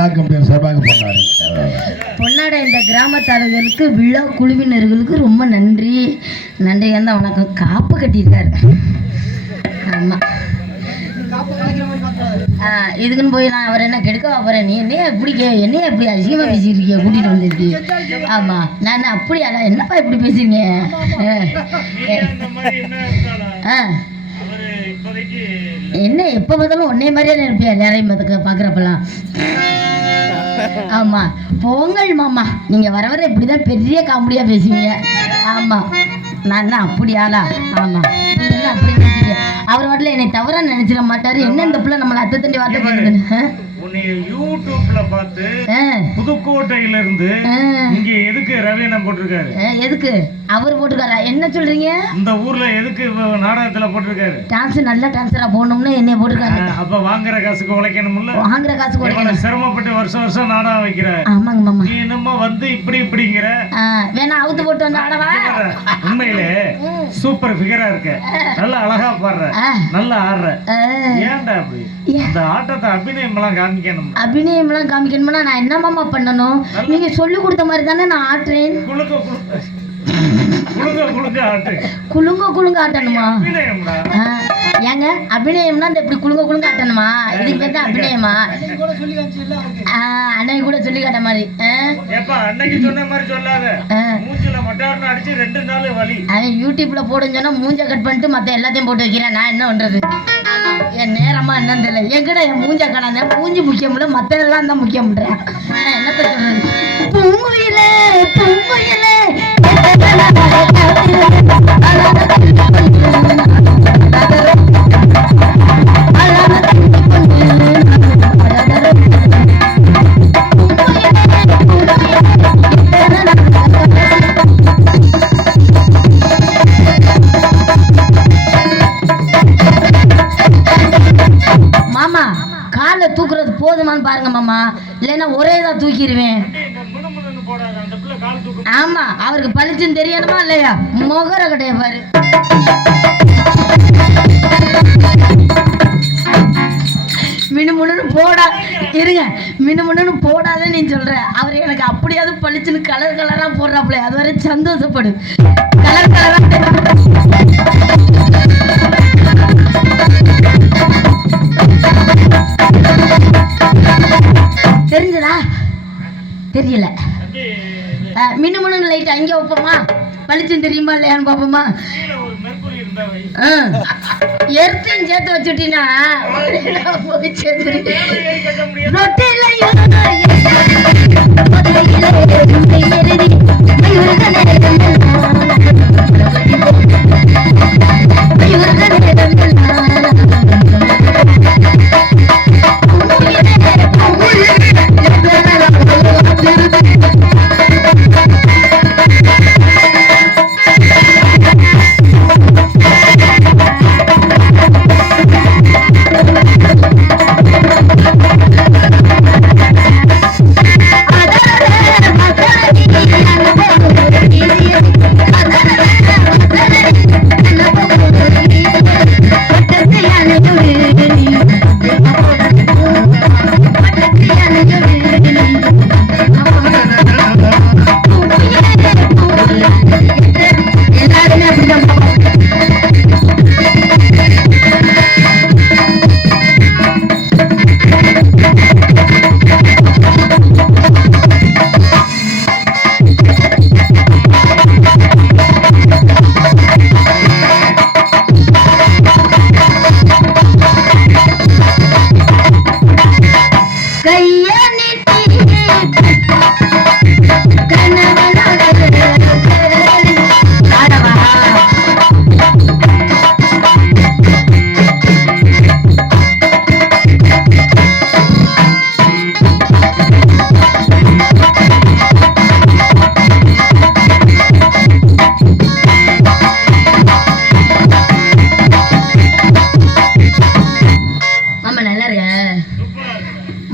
விழா கமிட்டி சார்பாக பொன்னாடை. பொன்னாடை இந்த கிராமத்தாளர்களுக்கு விழா குழுவினர்களுக்கு ரொம்ப நன்றி. நன்றி தான் வணக்கம். காப்பு கட்டியிருக்காரு. ஆமாம், இதுக்குன்னு போய் நான் அவர் என்ன கெடுக்க போகிறேன். நீ என்னையா இப்படி என்னையா இப்படி அசிங்கமாக பேசியிருக்கீங்க, கூட்டிகிட்டு வந்துருக்கு. ஆமாம், நான் அப்படியாடா என்னப்பா இப்படி பேசுறீங்க? என்ன எப்போ பார்த்தாலும் ஒன்னே மாதிரியே நினைப்பியா எல்லாரையும் பார்க்குறப்பெல்லாம்? ஆமாம், பொங்கல் மாமா நீங்கள் வர வர இப்படி தான் பெரிய காமெடியாக பேசுவீங்க. ஆமாம், நான் என்ன அப்படியாளா? ஆமாம், என்ன அப்படி நினைச்சீங்க? அவர் வாட்டில் என்னை தவறாக நினைச்சிட மாட்டாரு. என்ன இந்த பிள்ளை நம்மளை அத்தை தண்டி வார்த்தை கேட்குதுன்னு யூடியூப்ல பார்த்து புதுக்கோட்டையில இருந்து இங்க எதுக்கு ரவீனம் போட்டிருக்காரு? எதுக்கு அவர் போட்டிருக்காரா? என்ன சொல்றீங்க? இந்த ஊர்ல எதுக்கு நாடகத்துல போட்டிருக்காரு? டான்ஸ் நல்ல டான்ஸரா போகணும்னு என்னைய போட்டிருக்காரு. அப்ப வாங்குற காசுக்கு உழைக்கணும்ல. வாங்குற காசுக்கு உழைக்கணும். சிரமப்பட்டு வருஷம் வருஷம் நாடகம் வைக்கிற. ஆமாங்க மாமா. நீ என்னமா வந்து இப்படிங்கிற? வேணா அவுத்து போட்டு வந்து ஆடவா? உண்மையிலே சூப்பர் ஃபிகரா இருக்க, நல்ல அழகா பாடுற, நல்லா ஆடுற. ஏன்டா அப்படி இந்த ஆட்டத்தை அபிநயம்லாம் காமிக்கணும்? அபிநயம்லாம் காமிக்கணும்னா நான் என்ன மாமா பண்ணணும்? நீங்க சொல்லி கொடுத்த மாதிரி தானே நான் ஆட்டுறேன். குலுங்க குலுங்க ஆட்டணுமா? ஏங்க அபிநயம்னா இந்த இப்படி குலுங்க குலுங்க ஆட்டணுமா? இதுக்கு பேர் தான் அபிநயமா? அன்னைக்கு கூட சொல்லி காட்ட மாதிரி. அவன் யூடியூப்ல போடுன்னு சொன்னா மூஞ்ச கட் பண்ணிட்டு மத்த எல்லாத்தையும் போட்டு வைக்கிறேன். நான் என்ன பண்றது? என் நேரமா என்னன்னு தெரியல. என்கிட்ட என் மூஞ்ச காணாத. மூஞ்சி முக்கியம் இல்ல, மத்த எல்லாம் தான் முக்கியம் பண்றேன். என்னத்த சொல்றது? பூங்குயிலே பூங்குயிலே மாமா காலை தூக்குறது போதுமான்னு பாருங்க மாமா, இல்லைன்னா ஒரே தான் தூக்கிடுவேன். ஆமா, அவருக்கு பளிச்சுன்னு தெரியணுமா இல்லையா? முகர கடைய பாரு. மினுமுன்னு போடா இருங்க, மினுமுன்னு போடாத நீ சொல்ற. அவர் எனக்கு அப்படியாவது பளிச்சுன்னு கலர் கலரா போடுறாப்புல, அது வரை சந்தோஷப்படு. கலர் கலரா தெரிஞ்சதா? தெரியல. மினுமுன்னு லைட் அங்கே வைப்போமா? பளிச்சுன்னு தெரியுமா இல்லையான்னு பார்ப்போமா? எர்த்தையும் சேர்த்து வச்சுட்டீங்கன்னா போய் சேர்ந்து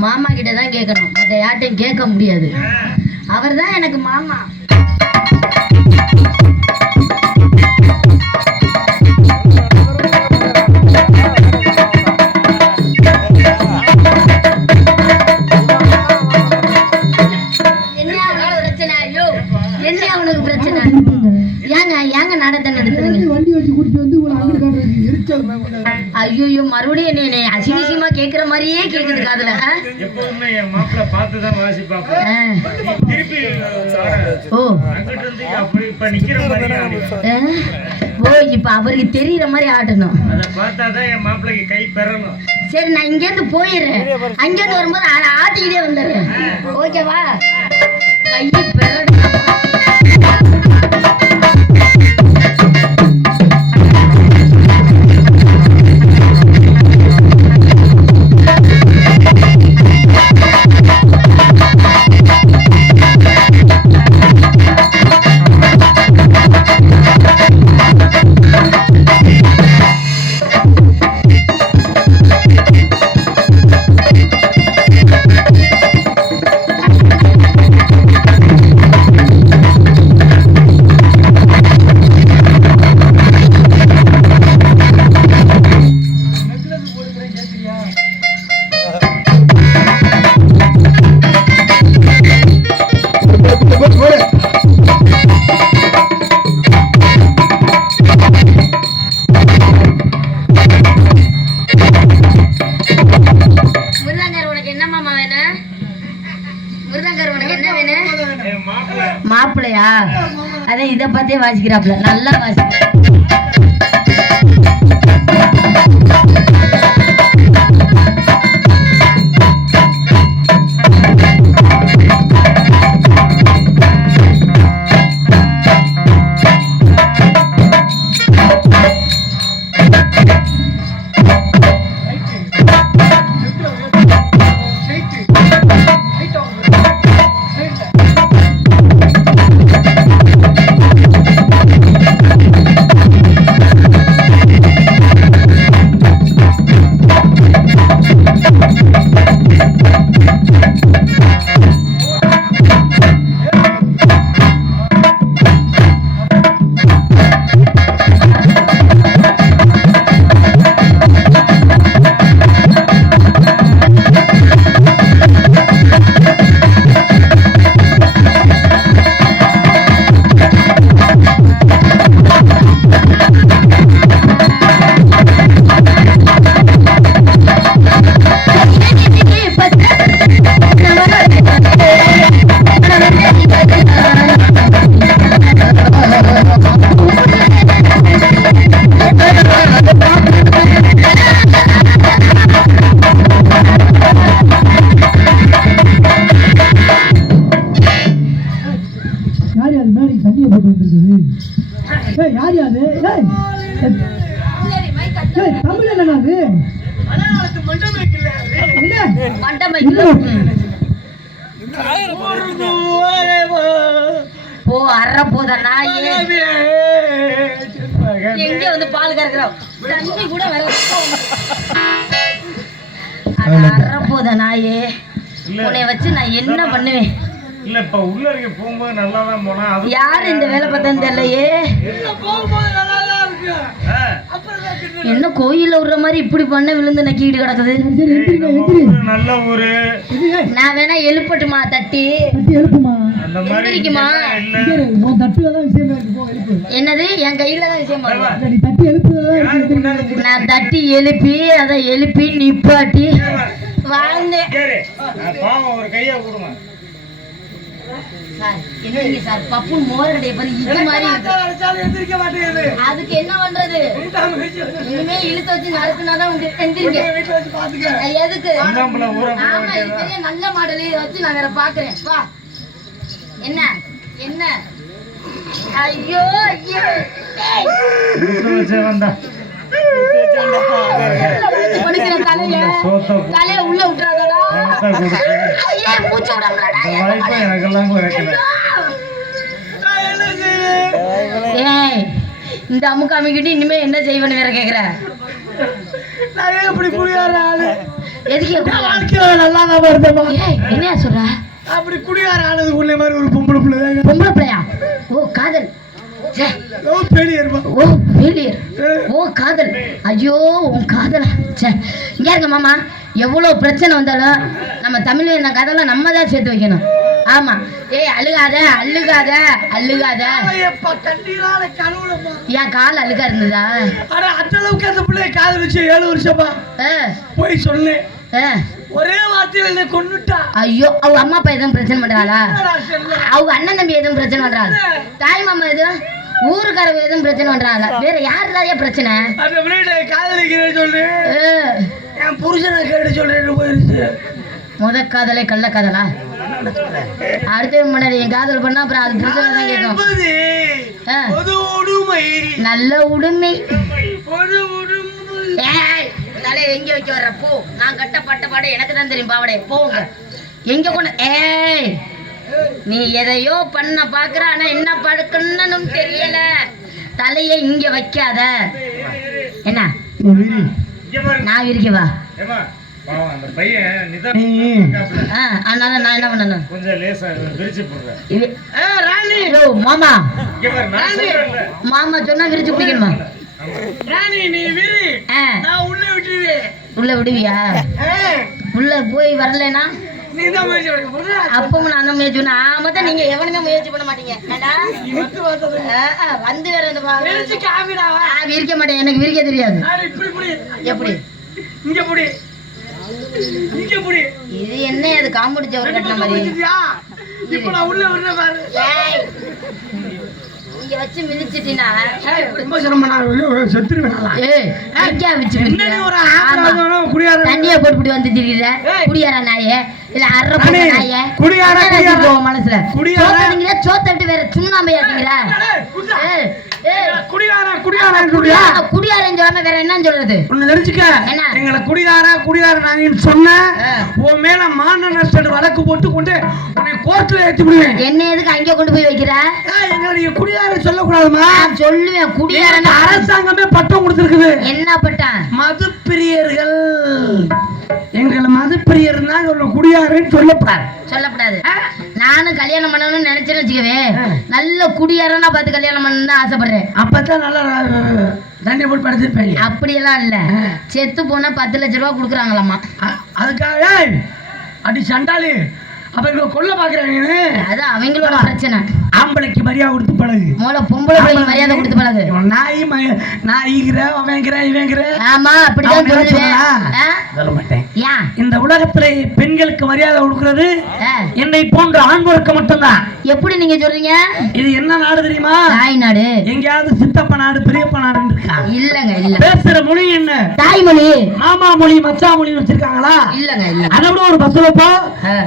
மாமா கிட்ட தான் கேட்கணும், மற்ற யார்ட்டையும் கேட்க முடியாது. அவர் தான் எனக்கு மாமா. என்ன அவனுக்கு பிரச்சனை? ஏங்க நாடகத்தை நடத்துறீங்க? வண்டி வச்சு கூட்டிட்டு வந்து உங்களை அங்க காட்டுறதுக்கு எரிச்சல். ஐயோ மறுபடியும் என்ன அசிங்கமா கேக்குற மாதிரியே கேக்குது காதுல. எப்பவுமே என் மாப்பிள்ள பார்த்துதான் வாசிப்பாங்க. திருப்பி ஓ அங்கிட்டு இருந்து அப்படி இப்ப நிக்கிற மாதிரி ஓ இப்ப அவருக்கு தெரியற மாதிரி ஆடணும். அதை பார்த்தாதான் என் மாப்பிள்ளைக்கு கை பெறணும். சரி நான் இங்க இருந்து போயிடுறேன். அங்க இருந்து வரும்போது ஆட்டிக்கிட்டே வந்துடுறேன். ஓகேவா? கை பெறணும். மாப்பிள்ளையா? அதான் இதை பார்த்தே வாசிக்கிறாப்ல. நல்லா வாசிக்க. எங்க வந்து பால் கறக்குறோம் தண்ணி கூட வர அறப்போத நாயே. உன்னை வச்சு நான் என்ன பண்ணுவேன்? இல்ல இப்ப உள்ள இருக்க போகும்போது நல்லா தான் போனா. யாரு இந்த வேலை பார்த்தேன்னு தெரியலையே. என்ன கோயில்ல விடுற மாதிரி இப்படி பண்ண விழுந்து நக்கிட்டு கிடக்குது. நல்ல ஊரு. நான் வேணா எழுப்பட்டுமா? தட்டி எழுப்புமா? எந்திரிக்குமா? என்னது என் கையில தான் விஷயம். நான் தட்டி எழுப்பி அதை எழுப்பி நிப்பாட்டி வாழ்ந்தேன். ஒரு கையா கொடுங்க சார். என்னங்க சார் பப்பு மோரடைய பாரு இது மாதிரி அதுக்கு என்ன பண்றது? இனிமே இழுத்து வச்சு நடக்குனாதான் உங்க எந்திரிக்க. எதுக்கு? ஆமா இது பெரிய நல்ல மாடல் வச்சு நான் வேற பாக்குறேன். வா. என்ன என்ன? ஐயோ ஐயோ தலைய உள்ள விட்டுறாதடா. மூச்சு விடாமலடா. ஏய் இந்த அமுக்கு அமுக்கிட்டு இனிமே என்ன செய்வேன்னு வேற கேக்குற? என்ன சொல்ற? அப்படி குடியார ஆனது உள்ள மாதிரி ஒரு பொம்பளை பிள்ளை. பொம்பளை பிள்ளையா? ஓ காதல். ஓ காதல். ஐயோ உன் காதலா? இங்க இருக்க மாமா, எவ்வளவு பிரச்சனை வந்தாலும் நம்ம தமிழ் கதெல்லாம் நம்ம தான் சேர்த்து வைக்கணும். ஆமா. ஏய் அழுகாத அழுகாத அழுகாத. கண்ணீரால கழுவுலமா. என் கால் அழுகா இருந்ததா? அட அந்த அளவுக்கு அந்த பிள்ளைய காது வச்சு 7 வருஷமா போய் சொல்லு. ஒரே வார்த்தையில கொன்னுட்டா. ஐயோ, அவங்க அம்மா அப்பா எதுவும் பிரச்சனை பண்றாளா? அவங்க அண்ணன் தம்பி எதுவும் பிரச்சனை பண்றாளா? தாய் மாமா எதுவும் ஊருக்காரங்க எதுவும் பிரச்சனை பண்றாங்களா? வேற யாருதான் பிரச்சனை? அந்த பிள்ளைய காதலிக்கிறேன்னு சொல்லு. என் புருஷனை கேட்டு சொல்றேன்னு போயிருச்சு. முத காதலை கள்ள காதலா? அடுத்த முன்னாடி என் காதல் பண்ணா அப்புறம் அது புருஷனை தான் கேட்கும். நல்ல உடுமை. எங்க வைக்க வர்ற போ. நான் கட்டப்பட்ட பாடம் எனக்கு தான் தெரியும். பாவடே போங்க. எங்க கொண்டு ஏய் நீ எதையோ பண்ண பாக்குற. ஆனா என்ன படுக்கணும்னு தெரியல. தலைய இங்க வைக்காத. என்ன நான் இருக்கவா? அந்த பையன் அதனால நான் என்ன பண்ணணும்? கொஞ்சம் லேசா விரிச்சு போடுறேன். மாமா மாமா சொன்னா விரிச்சு பிடிக்கணுமா? உள்ள விடுவியா? உள்ள போய் வரலனா அப்பவும் நான் தான் முயற்சி பண்ண. ஆமாதான், நீங்க எவனுமே முயற்சி பண்ண மாட்டீங்க. வந்து வேற விரிக்க மாட்டேன். எனக்கு விரிக்க தெரியாது. எப்படி இது என்ன? அது காம்பவுண்ட் சவர் கட்டின மாதிரி. இங்க வச்சு மிதிச்சிட்டீனா ரொம்ப சிரமம். செத்துருவேன். தண்ணிய போட்டு வந்து திடீர குடியாரா நாயே இல்ல அரை நாயே மனசுல குடியாரீங்களா? சோத்த விட்டு வேற சுண்ணாம்பையாத்தீங்களா? குடியாரன்னு சொல்லாம வேற என்னன்னு சொல்றது? ஒண்ணு தெரிஞ்சுக்க. எங்களை குடியார நாங்கன்னு சொன்ன உன் மேல மான நஷ்டம் வழக்கு போட்டு கொண்டு உன்னை கோர்ட்ல ஏற்றி விடுவேன். என்ன எதுக்கு அங்கே கொண்டு போய் வைக்கிற? எங்களை குடியார சொல்லக்கூடாதுமா? சொல்லுவேன். குடியாரன் அரசாங்கமே பட்டம் கொடுத்துருக்குது. என்ன பட்டம்? மது பிரியர்கள். எங்களை மது பிரியர் தான் குடியாரன்னு சொல்லப்படாது. நானும் கல்யாணம் பண்ணணும்னு நினைச்சேன்னு வச்சுக்கவே, நல்ல குடியாரனா பார்த்து கல்யாணம் பண்ணணும் தான் ஆசைப்படுறேன். அப்பதான் நல்லா தண்ணி போட்டு படுத்திருப்பேன். அப்படியெல்லாம் இல்ல. செத்து போனா 10 லட்சம் ரூபா கொடுக்குறாங்களாமா. அதுக்காக அடி சண்டாளி அப்ப கொல்ல பாக்குறாங்க. அது அவங்களோட பிரச்சனை. ஆம்பளைக்கு மரியாதை கொடுத்து பழகு. மூளை பொம்பளை பிள்ளைக்கு மரியாதை கொடுத்து பழகு. ஆமா, அப்படிதான் சொல்ல மாட்டேன். இந்த உலகத்துல பெண்களுக்கு மரியாதை கொடுக்கிறது என்னை போன்ற ஆண்களுக்கு மட்டும்தான். எப்படி நீங்க சொல்றீங்க? இது என்ன நாடு தெரியுமா? தாய் நாடு. எங்கேயாவது சித்தப்ப நாடு பெரியப்ப நாடு இருக்கா? இல்லங்க இல்ல. பேசுற மொழி என்ன? தாய்மொழி. மாமா மொழி மச்சா மொழி வச்சிருக்காங்களா? இல்லங்க இல்ல. அதை விட ஒரு பஸ்ல போ,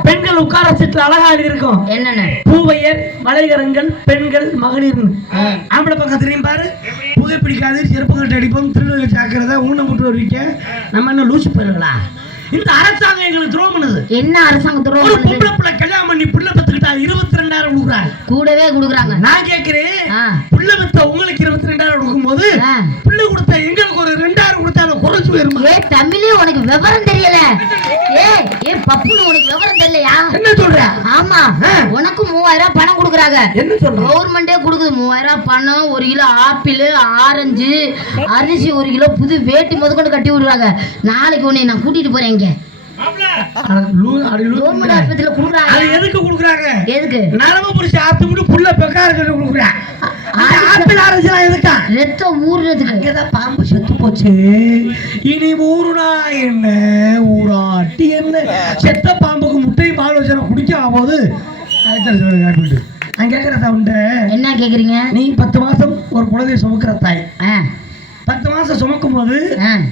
பெண்கள் உட்கார சீட்ல அழகா இருக்கும். என்னன்னு? பூவையர், வளைகரங்கள், பெண்கள், மகளிர். ஆம்பளை பக்கம் தெரியும் பாரு. புகை பிடிக்காது, செருப்பு கட்டு அடிப்போம், திருநெல்வேலி சாக்கிறத ஊனமுட்டு வைக்க நம்ம என்ன லூசு போயிருங்களா? இந்த அரசாங்கம் எங்களுக்கு துரோகம் பண்ணுது. என்ன அரசாங்கம் துரோகம் பண்ணுது? பொம்பளை பிள்ளை கல்யாணம் பண்ணி புள்ள பத்துக்கிட்டா 22,000 கொடுக்குறாங்க. கூடவே கொடுக்குறாங்க. நான் கேட்கிறேன், புள்ள பத்த உங்களுக்கு 22,000 கொடுக்கும்போது புள்ள கொடுத்தா எங்களுக்கு ஒரு 2,000 கொடுத்தா குறைச்சு போயிருமா? ஏ தமிழே உனக்கு விவரம் தெரியல. ஏ பப்புனு உனக்கு விவரம் தெரியலையா? என்ன சொல்ற? ஆமா, உனக்கு 3000 பணம் கொடுக்குறாங்க. என்ன சொல்ற? கவர்மெண்டே கொடுக்குது 3000 பணம். 1 கிலோ ஆப்பிள், ஆரஞ்சு, அரிசி, 1 கிலோ புது வேட்டி முதற்கொண்டு கட்டி விடுறாங்க. நாளைக்கு உன்னை நான் கூட்டிட்டு போறேன். எதுக்கு கொடுக்குறாங்க? எதுக்கு? நரம்பு புடிச்சு ஆத்து முடி புள்ள பெக்கார சொல்லி கொடுக்குறாங்க. ஆப்பிள் ஆரஞ்சு எதுக்கா? ரத்தம் ஊறுறதுக்கு. அங்கதான் பாம்பு செத்து போச்சு. இனி ஊருனா என்ன, ஊராட்டி என்ன? செத்த பாம்புக்கு முட்டை பால் வச்சு குடிக்க போது நான் கேட்கறதா உண்டு. என்ன கேக்குறீங்க? நீ 10 மாசம் ஒரு குழந்தைய சுமக்கிற தாய். 10 மாசம் சுமக்கும் போது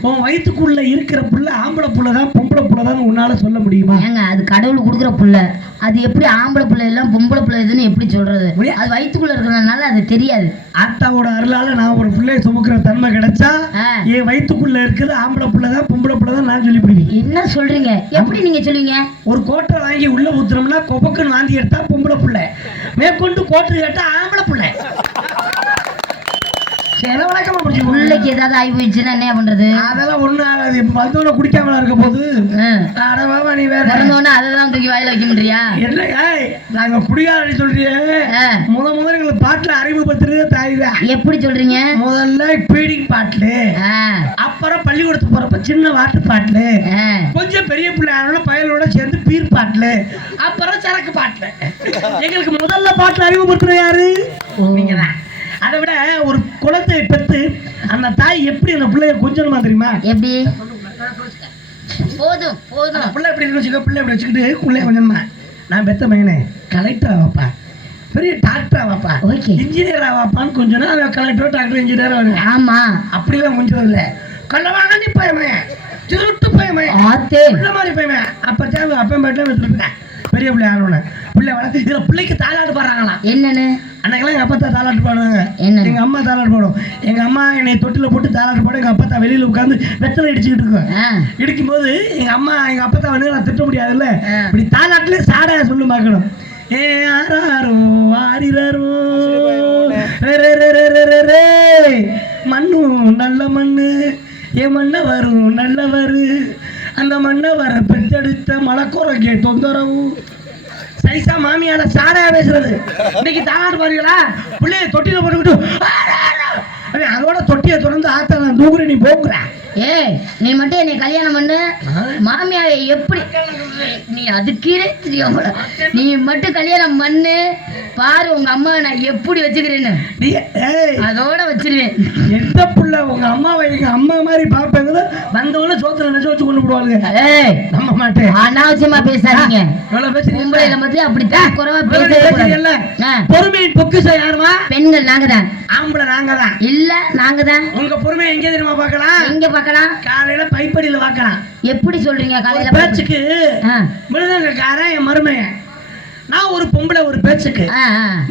உன் வயிற்றுக்குள்ள இருக்கிற புள்ள ஆம்பளை புள்ளதான் பொம்பளை புள்ளதான் உன்னால சொல்ல முடியுமா? ஏங்க, அது கடவுள் கொடுக்குற புள்ள. அது எப்படி ஆம்பளை புள்ள எல்லாம் பொம்பளை புள்ள இதுன்னு எப்படி சொல்றது? அது வயிற்றுக்குள்ள இருக்கிறதுனால அது தெரியாது. ஆத்தாவோட அருளால நான் ஒரு பிள்ளைய சுமக்கிற தன்மை கிடைச்சா என் வயிற்றுக்குள்ள இருக்குது ஆம்பளை புள்ளதான் பொம்பளை புள்ளதான் நான் சொல்லி பிடிப்பேன். என்ன சொல்றீங்க? எப்படி நீங்க சொல்லுவீங்க? ஒரு கோட்டை வாங்கி உள்ள ஊத்துறோம்னா கொப்பக்குன்னு வாந்தி எடுத்தா பொம்பளை புள்ள, மேற்கொண்டு கோட்டை கேட்டா ஆம்பளை புள்ள. பிள்ளைக்கு ஏதாவது ஆகி போயிடுச்சுன்னா என்ன பண்றது? அதெல்லாம் ஒண்ணு ஆகாது. வந்தோட குடிக்காமலா இருக்க போது நீ வேற அதான் தூக்கி வாயில வைக்க முடியா? என்ன நாங்க குடிகாரன்னு சொல்றியே? முதல்ல எங்களுக்கு பாட்டுல அறிமுகப்படுத்துறது தாய் தான். எப்படி சொல்றீங்க? முதல்ல பீடிங் பாட்டிலு, அப்புறம் பள்ளிக்கூடத்துக்கு போறப்ப சின்ன வாட்டர் பாட்டிலு, கொஞ்சம் பெரிய பிள்ளையாரோட பயலோட சேர்ந்து பீர் பாட்டிலு, அப்புறம் சரக்கு பாட்டிலு. எங்களுக்கு முதல்ல பாட்டில் அறிமுகப்படுத்துற யாரு? நீங்க தான். அதை விட ஒரு குழந்தையை பெற்று அந்த தாய் எப்படி அந்த பிள்ளைய கொஞ்சமா தெரியுமா? எப்படி? போதும் போதும். பிள்ளை எப்படி வச்சுக்க, பிள்ளை எப்படி வச்சுக்கிட்டு பிள்ளைய கொஞ்சமா, நான் பெத்த பையனே கலெக்டர் ஆவாப்பா, பெரிய டாக்டர் ஆவாப்பா, இன்ஜினியர் ஆவாப்பான்னு கொஞ்சம் அவன் கலெக்டர் டாக்டர் இன்ஜினியர் ஆவாங்க. ஆமா, அப்படிலாம் கொஞ்சம் இல்லை. கள்ளவாங்க நீ பயமே, திருட்டு பயமே, இந்த மாதிரி பயமே. அப்ப தேவை அப்பன் பேட்டில் வச்சுருப்பேன் பெரிய பிள்ளை ஆனோட பிள்ளை வளர்த்து இதுல பிள்ளைக்கு தாளாட்டு பாடுறாங்களாம். என்னன்னு? அன்னைக்கெல்லாம் எங்க அப்பா தான் தாளாட்டு பாடுவாங்க. எங்க அம்மா தாளாட்டு பாடும். எங்க அம்மா என்னை தொட்டில போட்டு தாளாட்டு பாடும். எங்க அப்பா தான் வெளியில உட்காந்து வெத்தலை இடிச்சுக்கிட்டு இருக்கும். இடிக்கும் போது எங்க அப்பா தான் வந்து நான் திட்ட முடியாதுல்ல, இப்படி தாளாட்டுல சாட சொல்லு பார்க்கணும். ஏ ஆராரோ ஆரிரோ மண்ணு நல்ல மண்ணு, என் மண்ணை வரும் நல்லவரு, அந்த மண்ணை வர பெற்றெடுத்த மலக்குறக்கே தொந்தரவு. சைசா மாமியால சாடா பேசுறது. இன்னைக்கு தாளாட்டு பாருங்களா, பிள்ளைய தொட்டில போட்டுக்கிட்டு அதோட தொட்டியை தொடர்ந்து ஆத்த நான் தூக்குற, நீ போக்குற. நீ மட்டும் என்னை கல்யாணம் பண்ணு, மாமியாரை எப்படி நீ அதுக்கீழே தெரியும். நீ மட்டும் கல்யாணம் பண்ணு பாரு, உங்க அம்மா நான் எப்படி வச்சுக்கிறேன்னு அதோட வச்சிருவேன். எந்த புள்ள உங்க அம்மாவை எங்க அம்மா மாதிரி பாப்பேங்க, வந்தவன சோத்துல நெச வச்சு கொண்டு போடுவாங்க. நம்ப மாட்டேன். அனாவசியமா பேசாதீங்க. பொம்பளைல மட்டும் அப்படித்தான் குறைவா பேசல. பொறுமையின் பொக்கிஷம் யாருமா? பெண்கள் நாங்க தான். ஆம்பளை நாங்க தான். இல்ல நாங்க தான். உங்க பொறுமையை எங்க தெரியுமா பார்க்கலாம்? எங்க பார்க்கலாம்? காலையில பைப்படியில பார்க்கலாம். எப்படி சொல்றீங்க? காலையில பேச்சுக்கு மிருதங்கக்காரன் என் மருமையன், நான் ஒரு பொம்பளை. ஒரு பேச்சுக்கு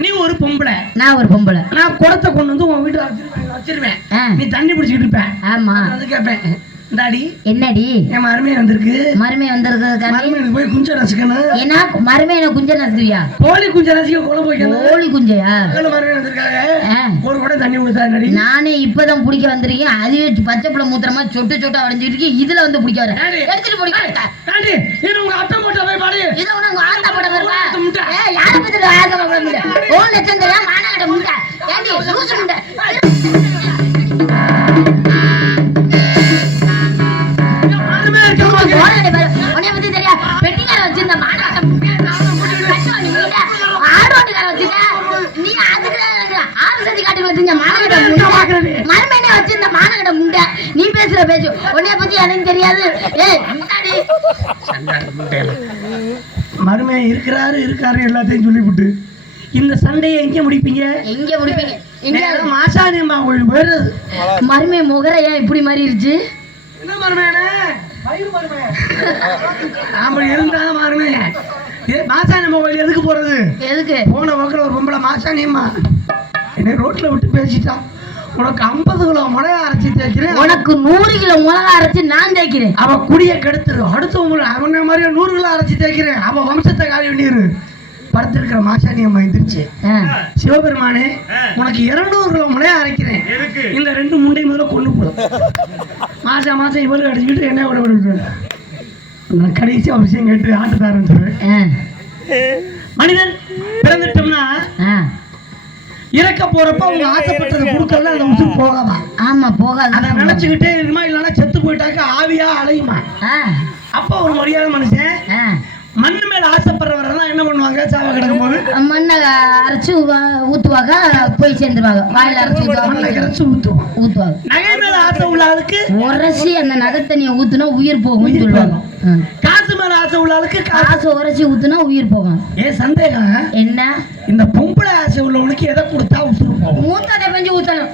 நீ ஒரு பொம்பளை, நான் ஒரு பொம்பளை. நான் குடத்தை கொண்டு வந்து உன் வீட்டுல வச்சிருவேன், நீ தண்ணி பிடிச்சிக்கிட்டு இருப்ப. ஆமா, அது கேட்பேன். இந்தாடி என்னடி என் மருமையை வந்திருக்கு, மருமையை வந்திருக்கு போய் குஞ்ச ரசிக்கணும். ஏன்னா மருமையை குஞ்ச ரசிக்கிறியா? கோழி குஞ்ச ரசிக்க கொலை போய்க்கணும். கோழி குஞ்சையா? மருமையை வந்திருக்காங்க, ஒரு கூட தண்ணி கொடுத்தா. நானே இப்பதான் பிடிக்க வந்திருக்கேன், அதுவே பச்சை புள்ள மூத்திரமா சொட்டு சொட்டு அடைஞ்சிட்டு இருக்கேன். இதுல வந்து பிடிக்க வர எடுத்துட்டு பிடிக்க உங்க அட்டை போட்ட போய் பாடு. இதை உங்க ஆத்தா போட்ட வருவா. யாரை பத்தி ஆத்தா போட முடியும்? ஓ லட்சம் தெரியா மானகட்ட முண்டை, ஏண்டி லூசு முண்டை. உன்னை பத்தி தெரியா? பெட்டிக்கார வச்சிருந்த மானகட்ட முண்டை, ஆரோட்டுக்கார வச்சிருக்க நீ, அதுக்கு ஆறு சதி காட்டுக்கு வச்சிருந்த மானகட்ட முண்டை, மருமையை வச்சிருந்த மானகட்ட முண்டை. நீ பேசுற பேச்சு உன்னைய பத்தி எனக்கு தெரியாது. மருமையை இருக்காரு எல்லாத்தையும் சொல்லிவிட்டு இந்த சண்டையை எங்க முடிப்பீங்க? எங்க முடிப்பீங்க? எங்க மாசாணி அம்மா கோயில் போயிடுறது. மருமை முகர ஏன் இப்படி மாறிடுச்சு? என்ன மருமையான ஆமா இருந்தாலும் மருமை மாசாணி அம்மா கோயில் எதுக்கு போறது? எதுக்கு போன வகையில் ஒரு பொம்பளை மாசாணி அம்மா என்னை ரோட்ல விட்டு பேசிட்டான். உனக்கு 50 கிலோ மிளகா அரைச்சி தேய்க்கிறேன், உனக்கு 100 கிலோ மிளகா அரைச்சி நான் தேய்க்கிறேன். அவ குடிய கெடுத்துரு, அடுத்தவங்க அவன மாதிரி 100 கிலோ அரைச்சி தேய்க்கிறேன், அவ வம்சத்தை காலி பண்ணிரு. படுத்திருக்கிற மாசாணி அம்மா எந்திரிச்சு, சிவபெருமானே உனக்கு 200 கிலோ மிளகா அரைக்கிறேன், இந்த 2 முண்டை முதல்ல கொண்டு போடும். மாசம் இவளுக்கு அடிச்சுக்கிட்டு என்ன விட விடுவேன். நான் கடைசி ஒரு விஷயம் கேட்டு ஆட்டுத்தாரன்னு சொல்றேன். மனிதன் பிறந்துட்டோம்னா இறக்க போறப்ப அவங்க ஆசைப்பட்டது கொடுக்கல, அந்த உசுறு போகாமா? ஆமா போகாது. அதை நினைச்சுக்கிட்டே இருக்குமா, இல்லைன்னா செத்து போயிட்டாக்க ஆவியா அலையுமா? அப்ப ஒரு மரியாதை மனுஷன் மண்ணு மேல ஆசைப்படுறவரெல்லாம் என்ன பண்ணுவாங்க? சாவ கிடக்கும் போது மண்ணை அரைச்சு ஊத்துவாங்க, போய் சேர்ந்துருவாங்க. வாயில அரைச்சு ஊத்துவாங்க. நகை மேல ஆசை உள்ள ஆளுக்கு உரைச்சி அந்த நகை தண்ணியை ஊத்துனா உயிர் போகும் சொல்லுவாங்க. காசு மேல ஆசை உள்ள ஆளுக்கு காசு உரைச்சி ஊத்துனா உயிர் போகும். ஏன் சந்தேகம் என்ன? இந்த பொம்பளை ஆசை உள்ளவனுக்கு எதை கொடுத்தா உசுறு போகும்? மூத்தத்தை பஞ்சு ஊத்தணும்.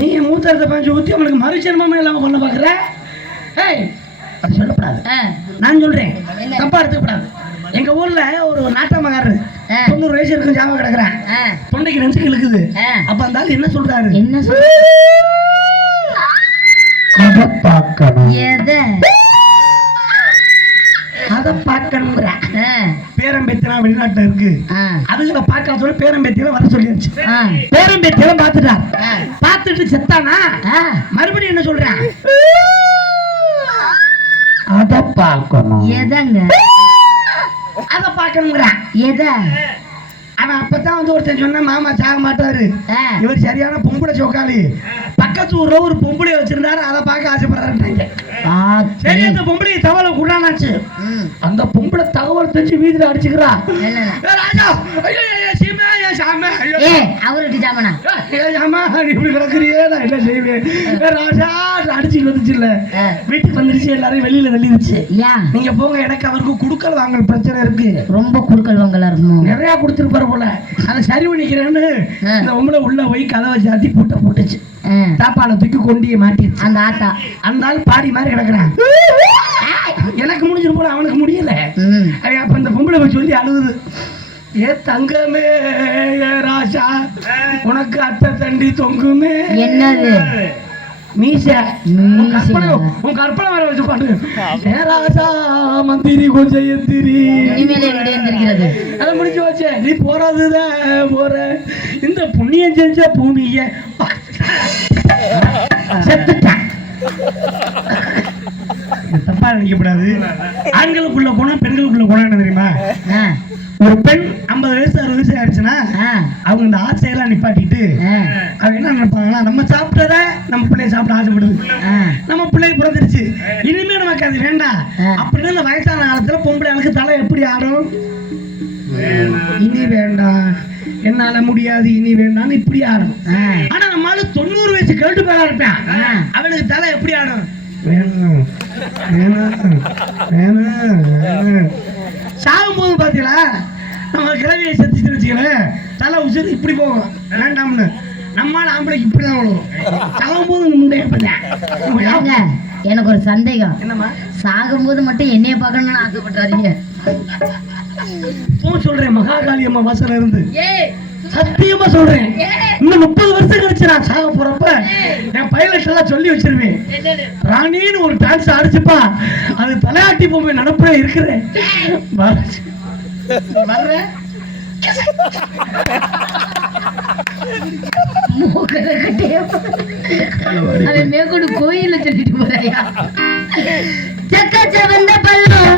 நீ மூத்தத்தை பஞ்சு ஊத்தி அவனுக்கு மறுஜென்மமே இல்லாம பண்ண பாக்குற. அது சொல்லப்படாது, நான் சொல்றேன், தப்பா எடுத்துக்கப்படாது. எங்க ஊர்ல ஒரு நாட்டமகாரர் 90 வயசு இருக்கும், ஜாம கிடக்குறேன், தொண்டைக்கு நெஞ்சுக்கு இழுக்குது. அப்ப அந்த ஆள் என்ன சொல்றாரு? என்ன சொல்ற? அதை பார்க்கணும், அதை பார்க்கணுங்கிற பேரம்பேத்திலாம் வெளிநாட்டுல இருக்கு, அதுல பார்க்க சொல்லி பேரம்பேத்தியெல்லாம் வர சொல்லியாச்சு. பேரம்பேத்தியெல்லாம் பார்த்துட்டார். பார்த்துட்டு செத்தானா மறுபடியும் என்ன சொல்றேன்? அதை பார்க்கணும். எதங்க? அதை பார்க்கணுங்கிறான். எதை? அவன் அப்பதான் வந்து ஒருத்தன் சொன்னா மாமா சாக மாட்டாரு, இவர் சரியான பொம்பளை சோக்காளி, பக்கத்து ஊர்ல ஒரு பொம்பளை வச்சிருந்தாரு, அதை பார்க்க ஆசைப்படுறாருட்டாங்க. சரி அந்த பொம்பளை தகவலை குடானாச்சு. அந்த பொம்பளை தகவல் தெரிஞ்சு வீதியில அடிச்சுக்கிறா. ராஜா அவரு ஜாமனா இப்படி கிடக்குறியே, நான் என்ன செய்வேன் ராஜா அடிச்சுட்டு வந்துச்சு. இல்ல வீட்டுக்கு வந்துருச்சு, எல்லாரும் வெளியில தள்ளிடுச்சு. நீங்க போங்க, எனக்கு அவருக்கு குடுக்கல் வாங்கல் பிரச்சனை இருக்கு. ரொம்ப குடுக்கல் வாங்கலா இருக்கும், நிறைய கொடுத்துருப்பாரு போல. அதை சரி பண்ணிக்கிறேன்னு இந்த உங்களை உள்ள போய் கதவை சாத்தி பூட்ட போட்டுச்சு. தாப்பால தூக்கி கொண்டிய மாட்டிடுச்சு. அந்த ஆத்தா அந்த ஆள் பாடி மாதிரி கிடக்குறான். எனக்கு முடிஞ்சிரு போல, அவனுக்கு முடியல. அப்ப அந்த பொம்பளை போய் சொல்லி அழுகுது, ஏ தங்கமே ஏ ராஜா, உனக்கு அத்தை தண்டி தொங்குமே. என்னது மீச உன் கற்பனை வர வச்சு பாட்டு. ஏ ராஜா மந்திரி கொஞ்சம் எந்திரி, அதை முடிச்சு வச்ச நீ போறதுதான் போற. இந்த புண்ணியம் செஞ்ச பூமிய செத்துட்டான். தப்பா நினைக்கப்படாது. ஆண்களுக்குள்ள குணம் பெண்களுக்குள்ள குணம் என்ன தெரியுமா? ஒரு பெண் 50 வயசு 60 வயசு ஆயிடுச்சுன்னா அவங்க இந்த ஆசையெல்லாம் நிப்பாட்டிட்டு அவங்க என்ன நினைப்பாங்கன்னா, நம்ம சாப்பிட்டத நம்ம பிள்ளைய சாப்பிட ஆசைப்படுது, நம்ம பிள்ளை பிறந்துருச்சு, இனிமே நமக்கு அது வேண்டாம் அப்படின்னு இந்த வயசான காலத்துல பொம்பளைகளுக்கு தலை எப்படி ஆடும்? இனி வேண்டாம், என்னால முடியாது, இனி வேண்டாம்னு இப்படி ஆடும். ஆனா நம்மளால 90 வயசு கழுட்டு பேரா இருப்பேன், அவனுக்கு தலை எப்படி ஆடும்? வேணும் வேணும் வேணும். சாகும் போது பாத்தீங்களா, நம்ம கிழவியை செத்துட்டு வச்சுக்கல, தலை உசுறு இப்படி போகும் வேண்டாம்னு. நம்மளால ஆம்பளைக்கு இப்படிதான் விழுவும். சாகும் போது முன்னே. எனக்கு ஒரு சந்தேகம், என்னம்மா சாகும்போது மட்டும் என்னைய பார்க்கணும்னு ஆசைப்பட்டாதீங்க. சொல்றேன், மகாகாளி அம்மா வாசல இருந்து சத்தியமா சொல்றேன், இன்னும் 30 வருஷம் கழிச்சு நான் சாக போறப்ப என் பைலட் எல்லாம் சொல்லி வச்சிருவேன், ராணின்னு ஒரு டான்ஸ் அடிச்சுப்பா, அது தலையாட்டி பொம்மை நடப்புற இருக்கிறேன் வர்றேன். மேற்கொண்டு கோயில சொல்லிட்டு போறையா வந்த பள்ளம்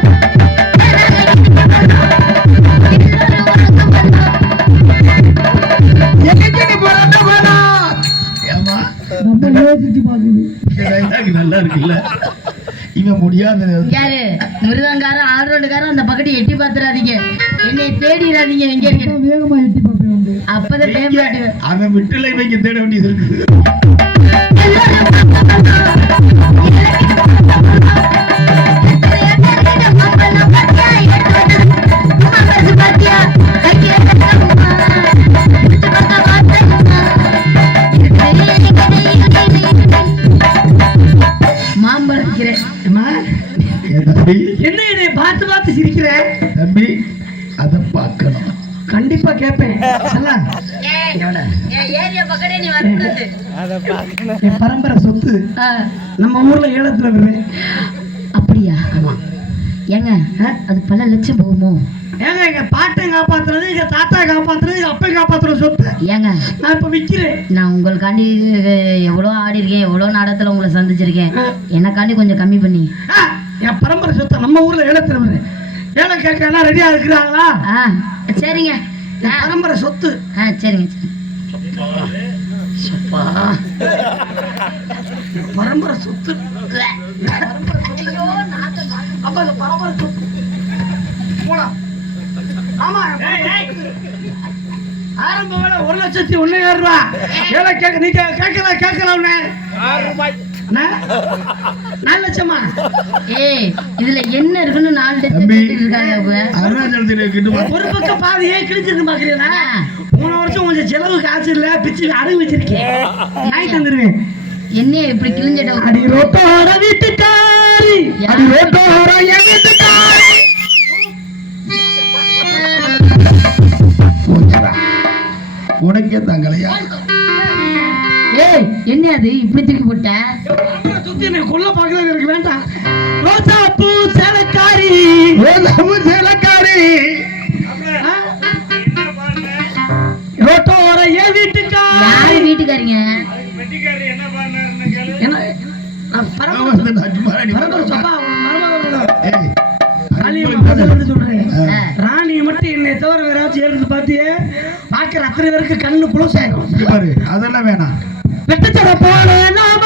நல்லா இருக்குல்ல, இவன் முடியாத யாரு மிருதங்காரன் ஆல்ரவுண்டுக்காரன் அந்த பக்கத்து எட்டி பாத்துறாதீங்க, என்னை தேடிடாதீங்க. எங்க இருக்கு வேகமா எட்டி பார்ப்பேன், அப்பதான் டைம் காட்டுவேன். அவன் விட்டுல இவங்க தேட வேண்டியது இருக்கு. என்ன என்னை பார்த்து பார்த்து சிரிக்கிறேன் தம்பி, அதை பார்க்கணும், கண்டிப்பா கேட்பேன். என் பரம்பரை சொத்து நம்ம ஊர்ல ஏலத்துல வருவேன். அப்படியா? ஏங்க அது பல லட்சம் போகுமோ? ஏங்க எங்க பாட்டை காப்பாத்துறது, எங்க தாத்தா காப்பாத்துறது, எங்க அப்பா காப்பாத்துற சொத்து ஏங்க நான் இப்ப விக்கிறேன். நான் உங்களுக்காண்டி எவ்வளோ ஆடி இருக்கேன், எவ்வளோ நாடகத்துல உங்களை சந்திச்சிருக்கேன், எனக்காண்டி கொஞ்சம் கம்மி பண்ணி. என் பரம்பரை சொத்தை நம்ம ஊர்ல ஏலத்துல வருவேன். ஏலம் கேட்க ரெடியா இருக்கிறாங்களா? சரிங்க, பரம்பரை சொத்து. சரிங்க. பரம்பரை சொத்து அப்ப அந்த பரம்பரை சொத்து போலாம். ஆமா ஆரம்ப வேலை 1,01,000 ரூபாய். ஏழை கேட்க நீ கேட்கலாம் 4 லட்சமா? இதுல என்ன இருக்குன்னு 4 லட்சம் இருக்காங்க. ஒரு பக்கம் பாதியே கிழிச்சிருக்கு பாக்குறீங்களா? 3 வருஷம் கொஞ்சம் செலவு காசு இல்ல, பிச்சு அடகு வச்சிருக்கேன், நாய் தந்துருவேன். என்ன இப்படி கிழிஞ்சிட்ட? அடி ரோட்டோர வீட்டுக்காரி, அடி ரோட்டோர என் வீட்டுக்காரி. உனக்கே தங்கலையா? என்ன அது இப்படி தூக்கி போட்ட? தூக்கி என்ன கொல்ல பாக்குறது எனக்கு வேண்டாம். ரோஜா பூ சேலக்காரி, ரோஜா பூ சேலக்காரி, ரோட்டோர என் வீட்டுக்காரி. யாரு வீட்டுக்காரிங்க? ராணியை மட்டும் என்னை தவிர யாராச்சும் ஏறது பார்த்தியே பார்க்குற அத்தனை பேருக்கு கண்ணு குளோஸ் ஆயிடும். பாரு அதெல்லாம் வேணாம். வெட்டச்சட போல நாம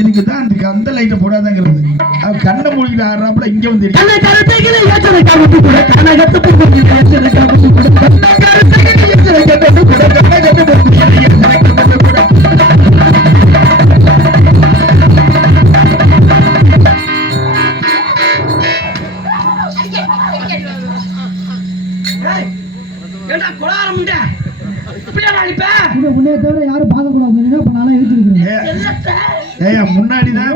இதுக்கு தான் அதுக்கு அந்த லைட்டை போடாதாங்கிறது. அவன் கண்ணை மூடிக்கிட்டு ஆடுறாப்புல இங்க வந்து யாரும் பார்க்க கூடாது. முன்னாடிதான்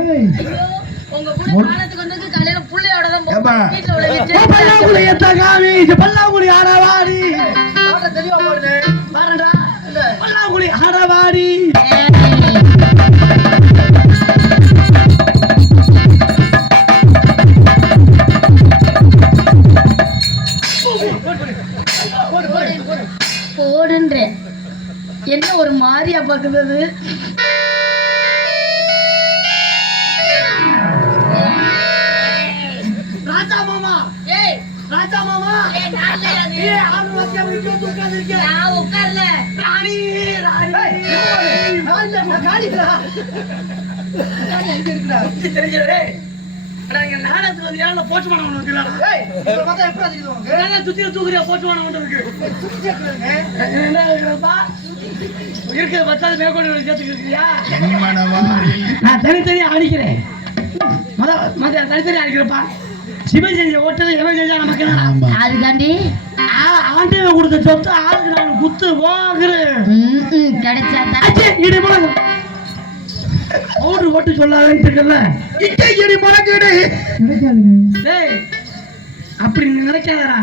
போடுன்றேன். என்ன ஒரு மாதிரியா பாக்குறது? ராஜா மாமா, ஏய் ராஜா மாமா, ஏய் நானே அது. ஏய் ஆறு வாக்கியம் விட்டு உட்கார்ந்திருக்கே. நான் உட்கார்ல. ராணி ராணி. நான் காடிடா. காடி எங்க இருக்குடா? தெரிஞ்சடே. அட இங்க நாடத்துக்கு வந்து ஏன்ல போஸ்ட்மான் ஒன்னு வந்துறாடா. ஏய் இத பார்த்தா எப்பறா தெரியுது உனக்கு? ஏன்னா சுத்திர தூக்குறியா போஸ்ட்மான் ஒன்னு இருக்கு. சுத்தி கேக்குறீங்க. என்ன இருக்குப்பா? இருக்க பத்தாது மேற்கொண்டு சேர்த்துக்கிறியா? நான் தனித்தனியா அடிக்கிறேன். மத தனித்தனியா அடிக்கிறப்பா. சிவன் செஞ்ச ஓட்டது எவன் செஞ்சா நமக்கு அதுக்காண்டி ஆண்டவன் கொடுத்த சொத்து ஆளுக்கு நான் குத்து போகிறேன். கிடைச்சா ஓட்டு ஓட்டு சொல்லாதன்னு தெரியல. அப்படி நினைக்காதடா.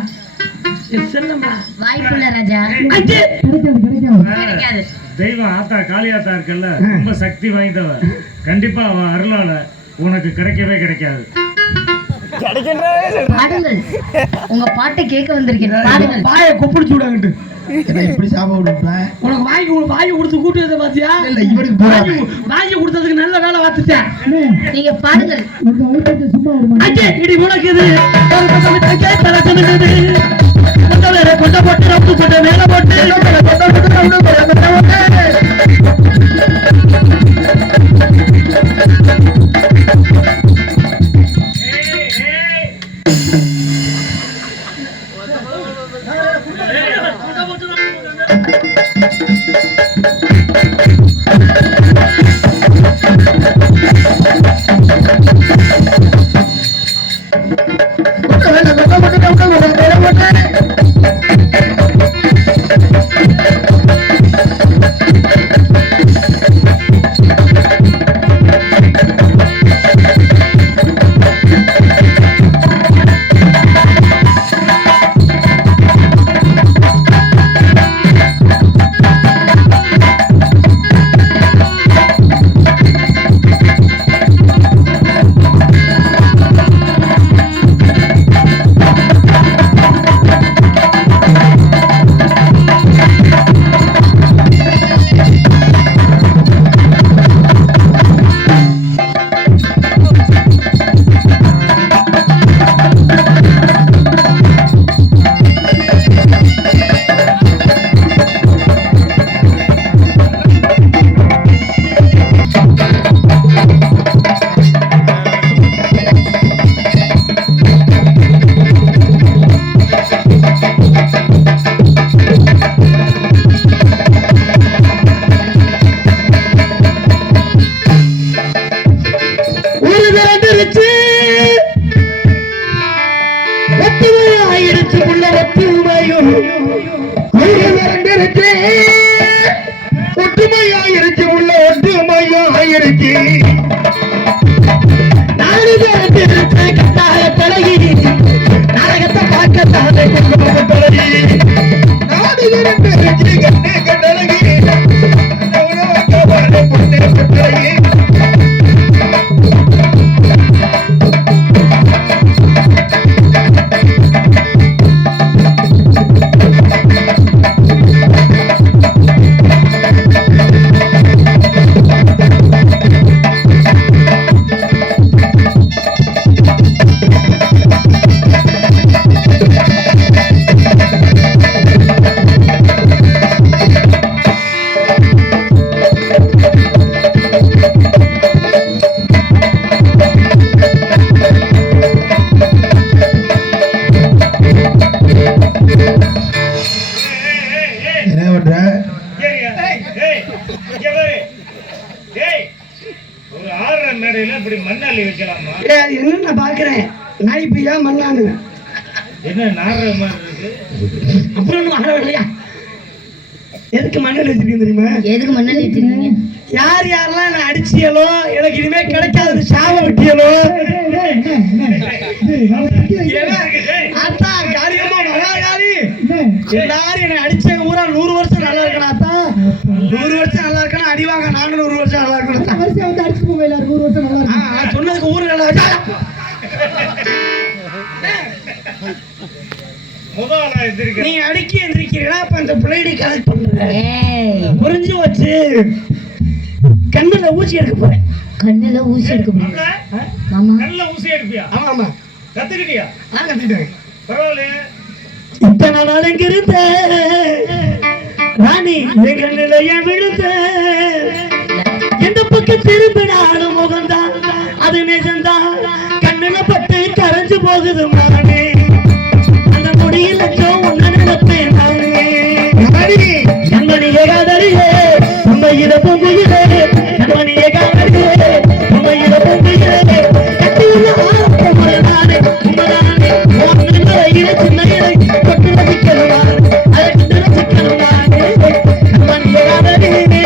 வாய்ப்புள்ள ராஜா. கிடைக்காது. தெய்வம் ஆத்தா காளியாத்தா இருக்குல்ல, ரொம்ப சக்தி வாய்ந்தவ. கண்டிப்பா அவ அருளால உனக்கு கிடைக்கவே கிடைக்காது. பாடுங்கள். உங்க பாட்டை கேட்க வந்திருக்கேன். பாடுங்கள். வாயை கொப்பிடிச்சு விடாங்கட்டு. இப்படி சாபம் விடுப்பேன். உனக்கு வாங்கி கொடுத்து கூட்டுறத பாத்தியா? இல்ல இவனுக்கு வாங்கி கொடுத்ததுக்கு நல்ல வேலை பார்த்துட்டேன். நீங்க பாடுங்கள். இடி உனக்கு இது கொண்ட போட்டு ரப்பு கொண்ட மேல போட்டு ஒற்றுமையாயிருச்சு உள்ள ஒற்றுமையாயிருச்சு நாடகத்தை பார்க்கத்தானே நாடு கண்டழகி என்ன பண்ற? ஒரு ஆடுற மேடையில இப்படி மண்ணாளி வைக்கலாமா? என்ன நான் பாக்குறேன் நாய் பியா மண்ணானு என்ன நாடுற மாதிரி இருக்கு? அப்புறம் ஒண்ணு வர இல்லையா? எதுக்கு மண்ணல் வச்சிருக்கீங்க தெரியுமா? எதுக்கு மண்ணல் வச்சிருக்கீங்க? யார் யாரெல்லாம் நான் அடிச்சியலோ எனக்கு இனிமே கிடைக்காத சாவ விட்டியலோ அத்தா காரியமா மகாகாரி எல்லாரும் என்னை அடிச்சவங்க ஊரா 100 வருஷம் நல்லா இருக்கணும் அத்தா. 100 வருஷம் நல்லா இருக்கணும் அடிவாங்க. நானும் 100 வருஷம் நல்லா இருக்கணும். வருஷம் வந்து அடிச்சு போங்க எல்லாரும் 100 வருஷம் நல்லா இருக்கணும். சொன்னதுக்கு ஊரு நல்லா வச்சா நீ அடிக்கி எந்திரிக்கிறீங்களா? அப்ப அந்த பிள்ளைடி கலெக்ட் பண்ற புரிஞ்சு வச்சு கண்ணுல ஊசி எடுக்க போறேன். கண்ணுல ஊசி எடுக்க போறேன். ஆமா கண்ணுல ஊசி எடுப்பியா? ஆமா ஆமா கத்துக்கிட்டியா? நான் கத்துக்கிட்டேன். பரவாயில்லையே. இத்தனை நாள் எங்க இருந்த ராணி என் கண்ணுல ஏன் விழுந்த? எந்த பக்கம் திரும்பினாலும் முகந்தான் அது நிஜந்தான். கண்ணுல பட்டு கரைஞ்சு போகுது மகனே. அந்த முடியில் ஒன்னு நினைப்பேன் நானே. கண்மணியே காதலியே உண்மையில பொங்குயிலே. கண்மணியே காதலியே உண்மையில பொங்குயிலே. கட்டியுள்ள ஆரம்பமுறை நானே உண்மைதானே. ஒன்று நிறையில சின்ன இலை தொட்டு ரசிக்கணும் நானே. அதற்கு ரசிக்கணும் நானே. கண்மணியே காதலியே.